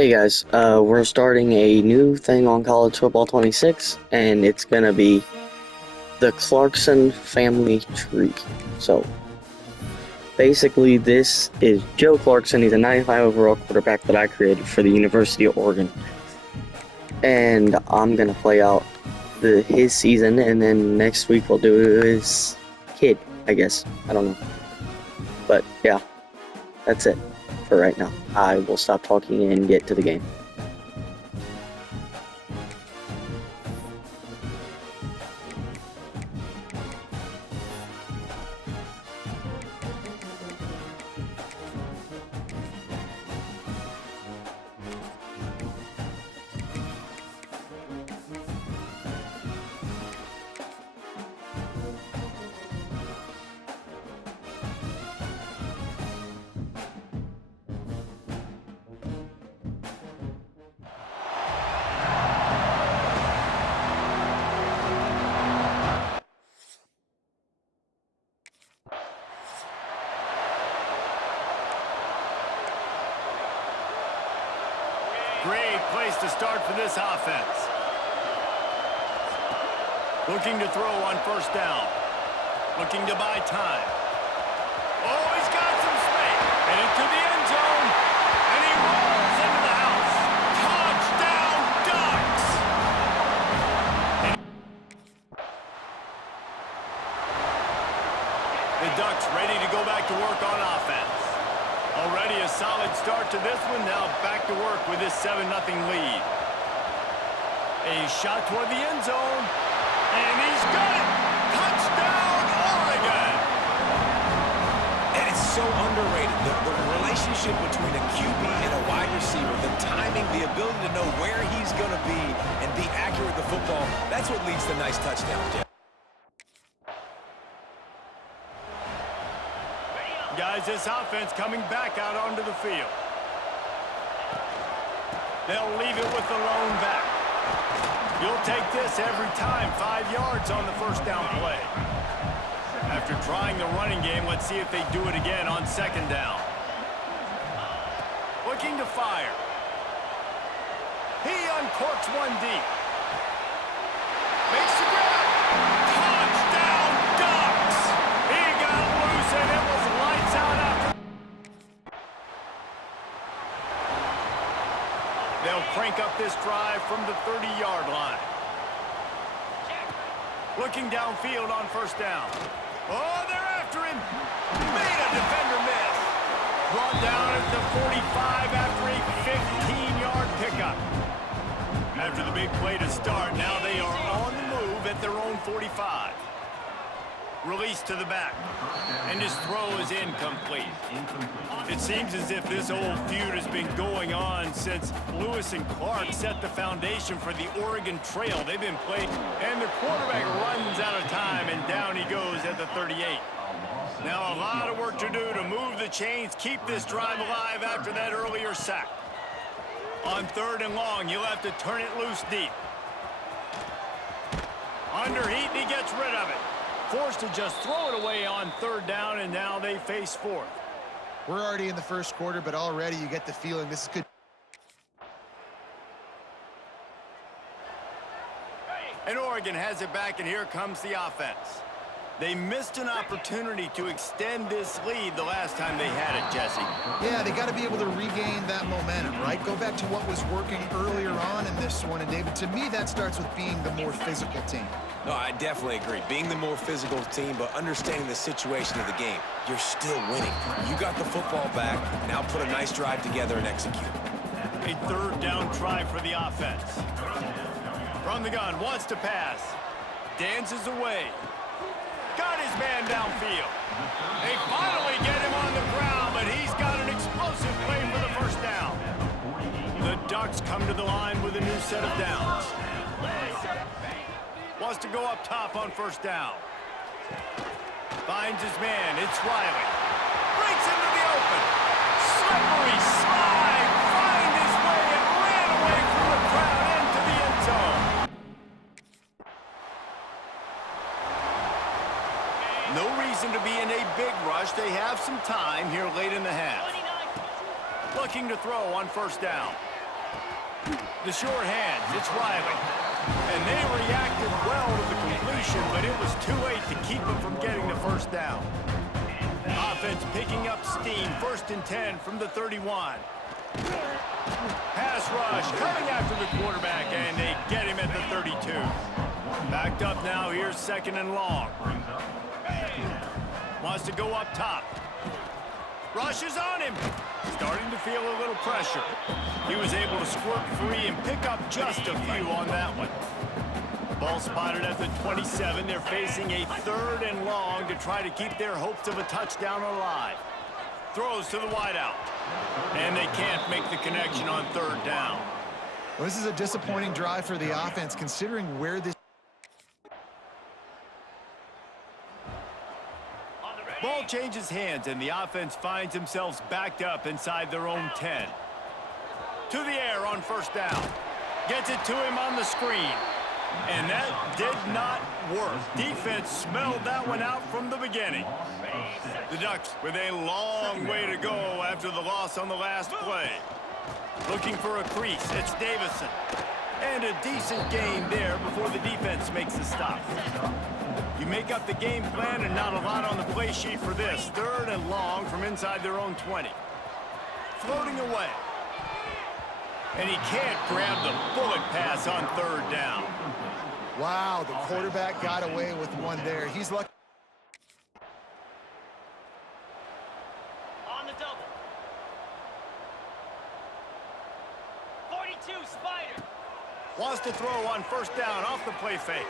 Hey guys, we're starting a new thing on College Football 26, and it's gonna be the Clarkson family tree. So, basically, this is Joe Clarkson. He's a 95 overall quarterback that I created for the University of Oregon. And I'm gonna play out his season, and then next week we'll do his kid, I guess. I don't know. But yeah, that's it for right now. I will stop talking and get to the game. Great place to start for this offense. Looking to throw on first down. Looking to buy time. Oh, he's got some space. And into the end zone. And he rolls into the house. Touchdown, Ducks! The Ducks ready to go back to work on offense. Already a solid start to this one. Now back to work with this 7-0 lead. A shot toward the end zone. And he's got it. Touchdown, Oregon. And it's so underrated. The relationship between a QB and a wide receiver, the timing, the ability to know where he's going to be and be accurate with the football, that's what leads to nice touchdowns, Jeff. Guys, this offense coming back out onto the field. They'll leave it with the lone back. You'll take this every time. 5 yards on the first down play. After trying the running game, let's see if they do it again on second down. Looking to fire. He uncorks one deep. Makes the grab. Touchdown, Ducks! He got loose and it was lights out after. They'll crank up this drive from the 30-yard line. Looking downfield on first down. Oh, they're after him. Made a defender miss. Brought down at the 45 after a 15-yard pickup. After the big play to start, now they are on the move at their own 45. Release to the back. And his throw is incomplete. It seems as if this old feud has been going on since Lewis and Clark set the foundation for the Oregon Trail. They've been playing, and the quarterback runs out of time, and down he goes at the 38. Now a lot of work to do to move the chains, keep this drive alive after that earlier sack. On third and long, you'll have to turn it loose deep. Under heat, and he gets rid of it. Forced to just throw it away on third down, and now they face fourth. We're already in the first quarter, but already you get the feeling this is good. And Oregon has it back, and here comes the offense. They missed an opportunity to extend this lead the last time they had it, Jesse. Yeah, they got to be able to regain that momentum, right? Go back to what was working earlier on in this one. And, David, to me, that starts with being the more physical team. No, I definitely agree. Being the more physical team, but understanding the situation of the game. You're still winning. You got the football back. Now put a nice drive together and execute. A third down try for the offense. From the gun, wants to pass. Dances away. Got his man downfield. They finally get him on the ground, but he's got an explosive play for the first down. The Ducks come to the line with a new set of downs. Wants to go up top on first down. Finds his man. It's Riley. Breaks into the open. Slippery slide. Find his way and ran away from the crowd into the end zone. No reason to be in a big rush. They have some time here late in the half. Looking to throw on first down. The short hands, it's Riley. And they reacted well to the completion, but it was too late to keep them from getting the first down. Offense picking up steam, 1st and 10 from the 31. Pass rush coming after the quarterback, and they get him at the 32. Backed up now, here's 2nd and long. Wants to go up top. Rushes on him. Starting to feel a little pressure. He was able to squirt free and pick up just a few on that one. Ball spotted at the 27. They're facing a 3rd and long to try to keep their hopes of a touchdown alive. Throws to the wideout. And they can't make the connection on 3rd down. Well, this is a disappointing drive for the offense, considering where this... Ball changes hands, and the offense finds themselves backed up inside their own 10. To the air on 1st down. Gets it to him on the screen. And that did not work. Defense smelled that one out from the beginning. The Ducks with a long way to go after the loss on the last play. Looking for a crease. It's Davison. And a decent gain there before the defense makes a stop. You make up the game plan and not a lot on the play sheet for this. 3rd and long from inside their own 20. Floating away. And he can't grab the bullet pass on 3rd down. Wow, the quarterback got away with one there. He's lucky. On the double. 42, Spider. Wants to throw on 1st down off the play fake.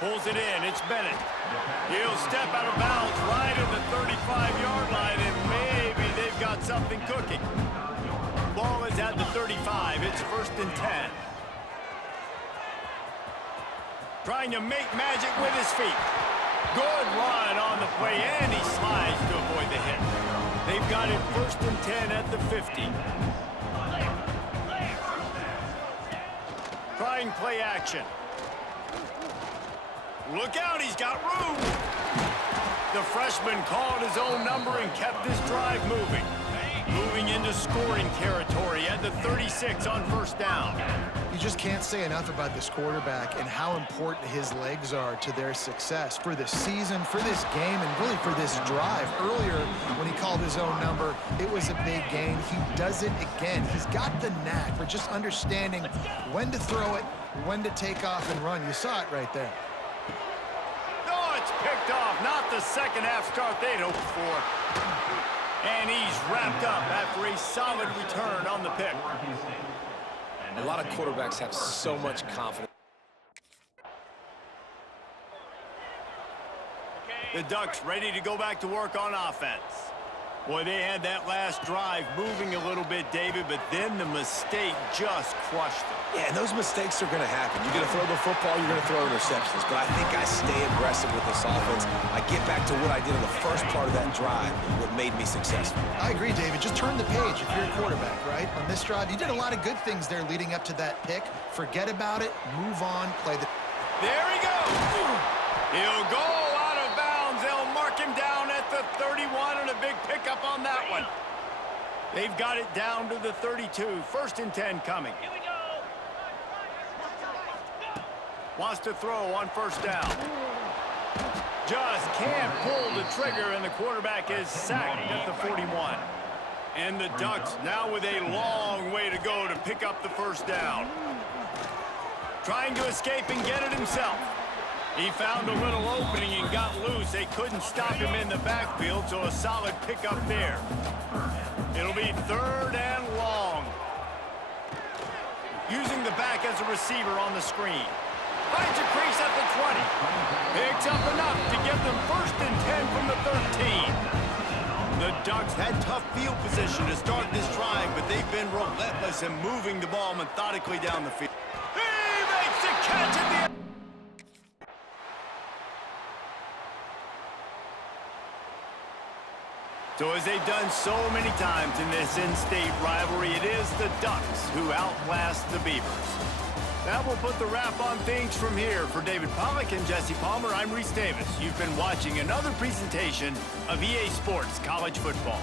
Pulls it in. It's Bennett. He'll step out of bounds right at the 35-yard line, and maybe they've got something cooking. Ball is at the 35. It's 1st and 10. Trying to make magic with his feet. Good run on the play, and he slides to avoid the hit. They've got it 1st and 10 at the 50. Trying play action. Look out, he's got room. The freshman called his own number and kept this drive moving. Moving into scoring territory at the 36 on 1st down. You just can't say enough about this quarterback and how important his legs are to their success for this season, for this game, and really for this drive. Earlier, when he called his own number, it was a big gain. He does it again. He's got the knack for just understanding when to throw it, when to take off and run. You saw it right there. Oh, it's picked off. Not the second half start they'd hoped for. And he's wrapped up after a solid return on the pick. A lot of quarterbacks have so much confidence. The Ducks ready to go back to work on offense. Boy, they had that last drive moving a little bit, David, but then the mistake just crushed them. Yeah, and those mistakes are going to happen. You're going to throw the football, you're going to throw interceptions. But I think I stay aggressive with this offense. I get back to what I did in the first part of that drive, what made me successful. I agree, David. Just turn the page if you're a quarterback, right? On this drive, you did a lot of good things there leading up to that pick. Forget about it, move on, play the... There he goes. He'll go out of bounds. They'll mark him down at the 31 and a big pickup on that one. They've got it down to the 32. 1st and 10 coming. Here we go. Wants to throw on 1st down. Just can't pull the trigger, and the quarterback is sacked at the 41. And the Ducks now with a long way to go to pick up the 1st down. Trying to escape and get it himself. He found a little opening and got loose. They couldn't stop him in the backfield, so a solid pickup there. It'll be 3rd and long. Using the back as a receiver on the screen. Finds a crease at the 20. Picks up enough to give them 1st and 10 from the 13. The Ducks had tough field position to start this drive, but they've been relentless in moving the ball methodically down the field. He makes the catch at the end. So as they've done so many times in this in-state rivalry, it is the Ducks who outlast the Beavers. That will put the wrap on things from here. For David Pollack and Jesse Palmer, I'm Reese Davis. You've been watching another presentation of EA Sports College Football.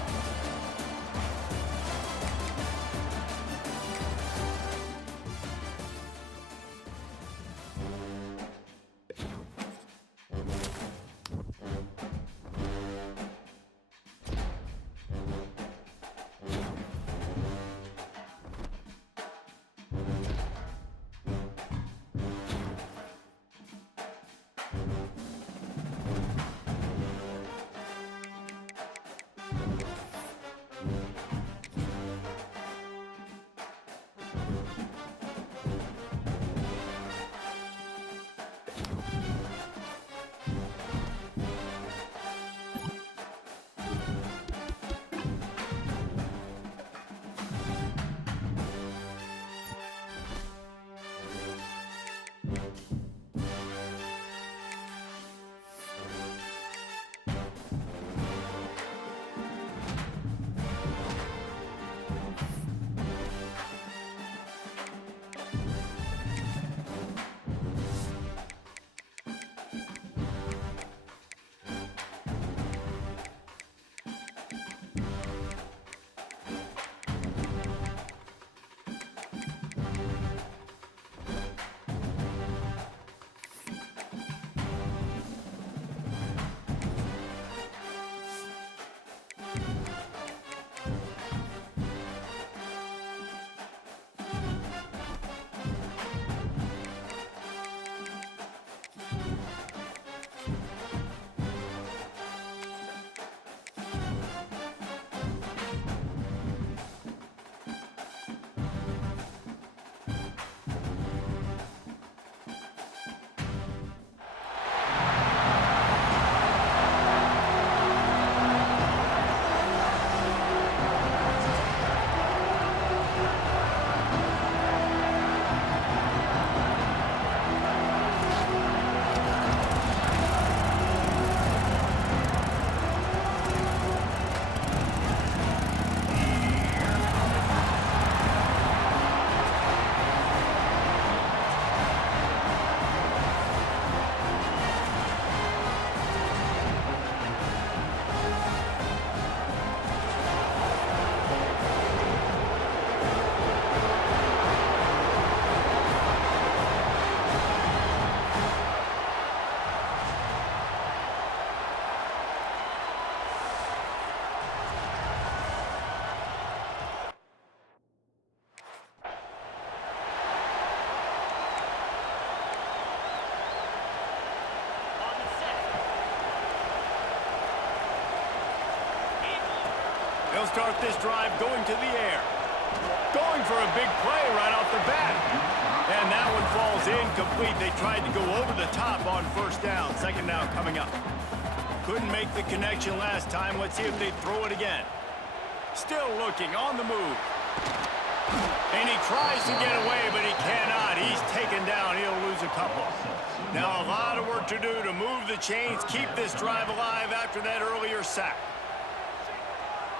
start this drive going to the air. Going for a big play right off the bat. And that one falls incomplete. They tried to go over the top on first down. Second down coming up. Couldn't make the connection last time. Let's see if they throw it again. Still looking on the move. And he tries to get away, but he cannot. He's taken down. He'll lose a couple. Now a lot of work to do to move the chains, keep this drive alive after that earlier sack.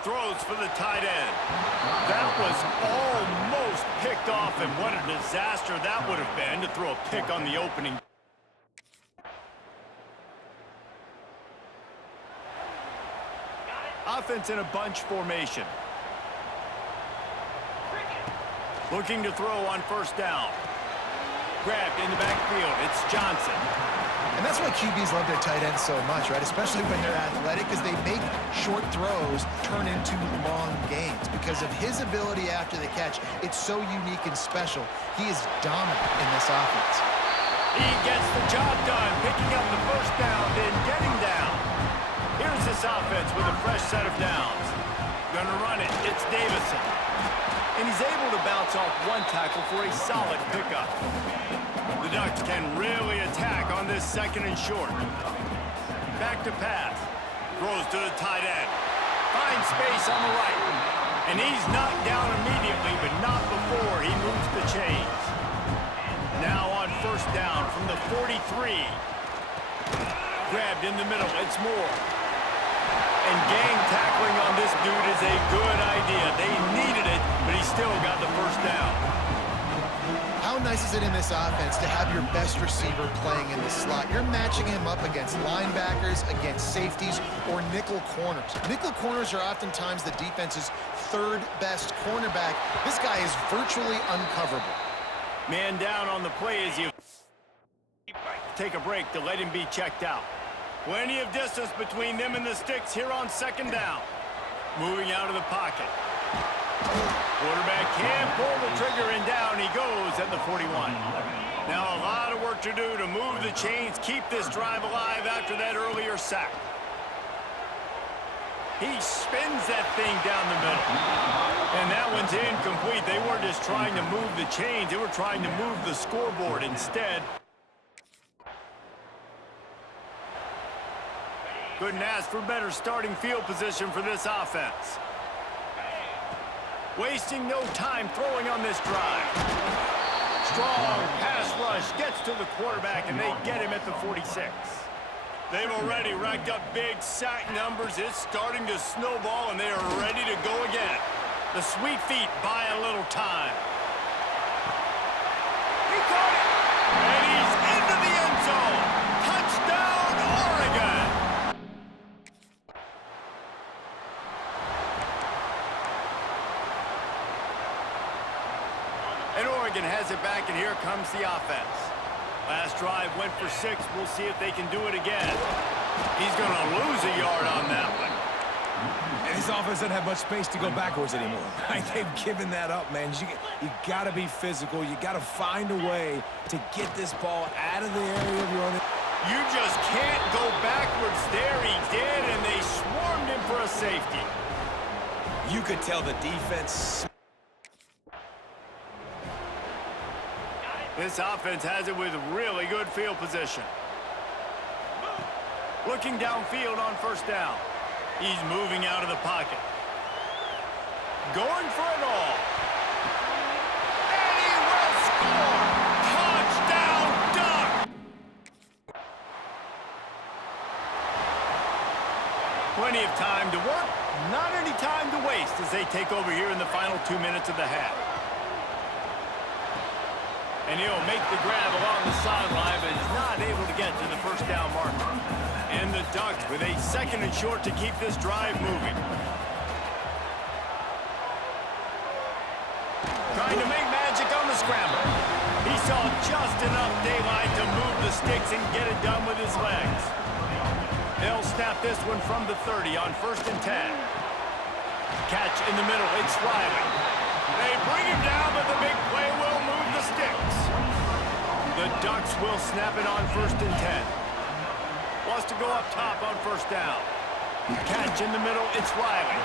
Throws for the tight end. That was almost picked off, and what a disaster that would have been to throw a pick on the opening. Offense in a bunch formation. Looking to throw on first down. Grabbed in the backfield. It's Johnson. And that's why QBs love their tight ends so much, right? Especially when they're athletic, because they make short throws turn into long gains. Because of his ability after the catch, it's so unique and special. He is dominant in this offense. He gets the job done, picking up the first down, then getting down. Here's this offense with a fresh set of downs. Gonna run it. It's Davison. And he's able to bounce off one tackle for a solid pickup. The Ducks can really attack on this second and short. Back to pass. Throws to the tight end. Finds space on the right. And he's knocked down immediately, but not before he moves the chains. Now on first down from the 43. Grabbed in the middle. It's Moore. And gang tackling on this dude is a good idea. They needed it, but he still got the first down. How nice is it in this offense to have your best receiver playing in the slot? You're matching him up against linebackers, against safeties, or nickel corners. Nickel corners are oftentimes the defense's third best cornerback. This guy is virtually uncoverable. Man down on the play as you take a break to let him be checked out. Plenty of distance between them and the sticks here on second down. Moving out of the pocket. Quarterback can pull the trigger, and down he goes at the 41. Now a lot of work to do to move the chains, keep this drive alive after that earlier sack. He spins that thing down the middle. And that one's incomplete. They weren't just trying to move the chains, they were trying to move the scoreboard instead. Couldn't ask for better starting field position for this offense. Wasting no time throwing on this drive. Strong pass rush gets to the quarterback, and they get him at the 46. They've already racked up big sack numbers. It's starting to snowball, and they are ready to go again. The sweet feet buy a little time. He caught it! And he's into the end zone. Touchdown, Oregon! And Oregon has it back, and here comes the offense. Last drive went for 6. We'll see if they can do it again. He's going to lose a yard on that one. And this offense doesn't have much space to go backwards anymore. They've given that up, man. You got to be physical. You got to find a way to get this ball out of the area of your own. You just can't go backwards. There he did, and they swarmed him for a safety. You could tell the defense. This offense has it with really good field position. Looking downfield on first down. He's moving out of the pocket. Going for it all. And he will score! Touchdown, Duck! Plenty of time to work, not any time to waste as they take over here in the final 2 minutes of the half. And he'll make the grab along the sideline, but is not able to get to the first down marker. And the Ducks with a second and short to keep this drive moving. Trying to make magic on the scramble. He saw just enough daylight to move the sticks and get it done with his legs. They'll snap this one from the 30 on 1st and 10. Catch in the middle, it's Riley. They bring him down, but the big play will move the sticks. The Ducks will snap it on 1st and 10. Wants to go up top on first down. Catch in the middle, it's Riley.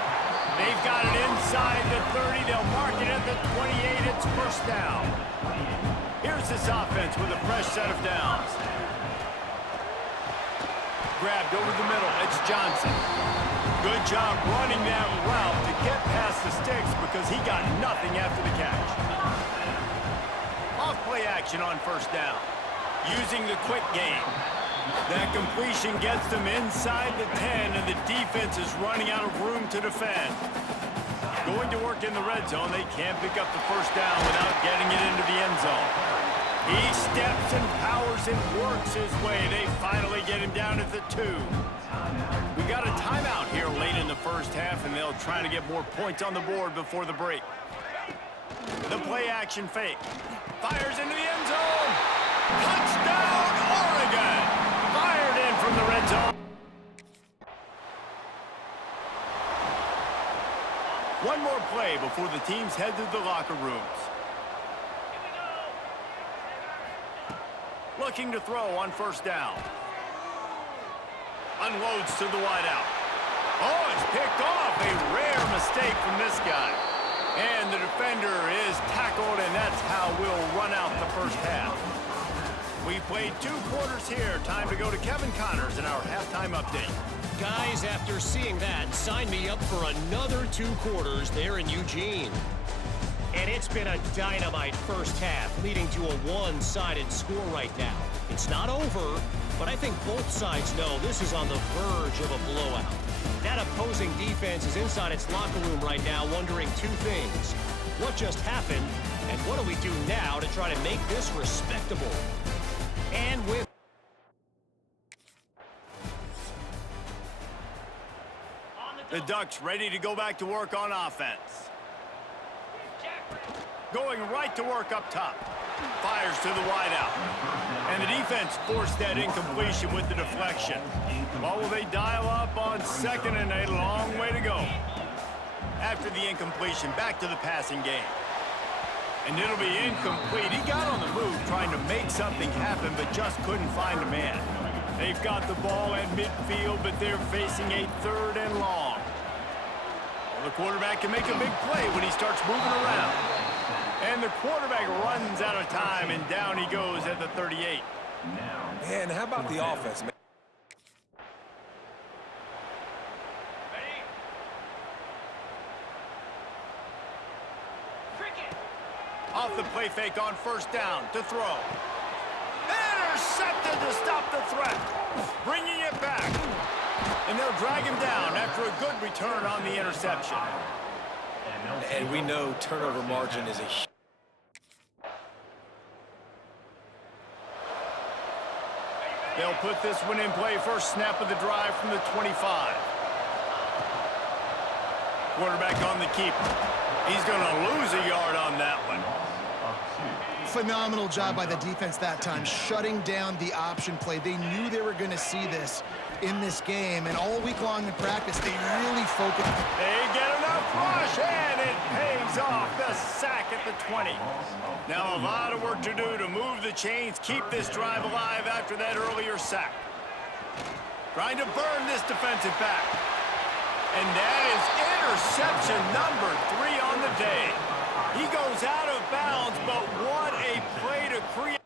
They've got it inside the 30. They'll mark it at the 28. It's first down. Here's this offense with a fresh set of downs. Grabbed over the middle. It's Johnson. Good job running that route to get past the sticks because he got nothing after the catch. Off play action on first down. Using the quick game. That completion gets them inside the 10, and the defense is running out of room to defend. Going to work in the red zone. They can't pick up the first down without getting it into the end zone. He steps and powers and works his way. They finally get him down at the 2. We got a timeout here late in the first half, and they'll try to get more points on the board before the break. The play action fake. Fires into the end zone. Touchdown, Oregon! Fired in from the red zone. One more play before the teams head to the locker rooms. Looking to throw on first down. Unloads to the wideout. Oh, it's picked off. A rare mistake from this guy. And the defender is tackled, and that's how we'll run out the first half. We've played 2 quarters here. Time to go to Kevin Connors in our halftime update. Guys, after seeing that, sign me up for another 2 quarters there in Eugene. And it's been a dynamite first half, leading to a one-sided score right now. It's not over, but I think both sides know this is on the verge of a blowout. That opposing defense is inside its locker room right now wondering 2 things. What just happened, and what do we do now to try to make this respectable? And with the Ducks ready to go back to work on offense. Going right to work up top. Fires to the wideout. And the defense forced that incompletion with the deflection. Well, will they dial up on second, and a long way to go. After the incompletion, back to the passing game. And it'll be incomplete. He got on the move trying to make something happen, but just couldn't find a man. They've got the ball at midfield, but they're facing a 3rd and long. Well, the quarterback can make a big play when he starts moving around. And the quarterback runs out of time, and down he goes at the 38. Man, how about the offense, man? Off the play fake on first down to throw. Intercepted to stop the threat. Bringing it back. And they'll drag him down after a good return on the interception. And we know turnover margin is a They'll put this one in play. First snap of the drive from the 25. Quarterback on the keeper. He's going to lose a yard on that one. Phenomenal job by the defense that time, shutting down the option play. They knew they were going to see this in this game, and all week long in practice, they really focused. They get enough rush, and it pays off. The sack at the 20. Now a lot of work to do to move the chains, keep this drive alive after that earlier sack. Trying to burn this defensive back. And that is interception number 3 on the day. He goes out of bounds, but what a play to create.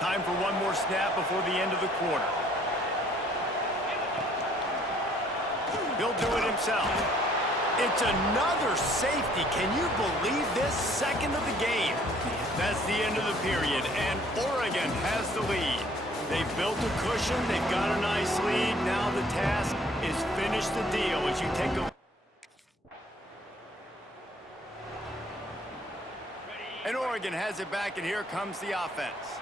Time for one more snap before the end of the quarter. He'll do it himself. It's another safety. Can you believe this? Second of the game. That's the end of the period, and Oregon has the lead. They've built a cushion. They've got a nice lead. Now the task is finish the deal as you take a... And Oregon has it back, and here comes the offense.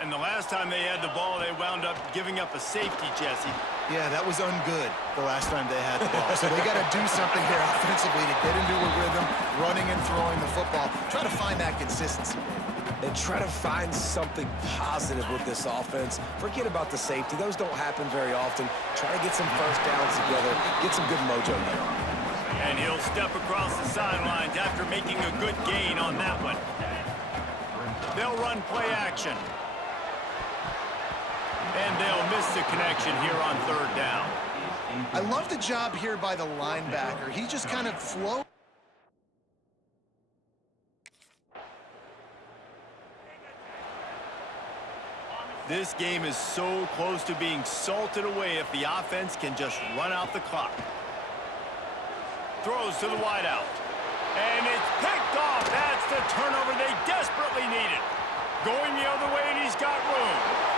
And the last time they had the ball, they wound up giving up a safety, Jesse. Yeah, that was ungood the last time they had the ball. So they got to do something here offensively to get into a rhythm, running and throwing the football. Try to find that consistency. And try to find something positive with this offense. Forget about the safety. Those don't happen very often. Try to get some first downs together. Get some good mojo there. And he'll step across the sidelines after making a good gain on that one. They'll run play action. And they'll miss the connection here on third down. I love the job here by the linebacker. He just kind of flows. This game is so close to being salted away if the offense can just run out the clock. Throws to the wideout. And it's picked off. That's the turnover they desperately needed. Going the other way, and he's got room.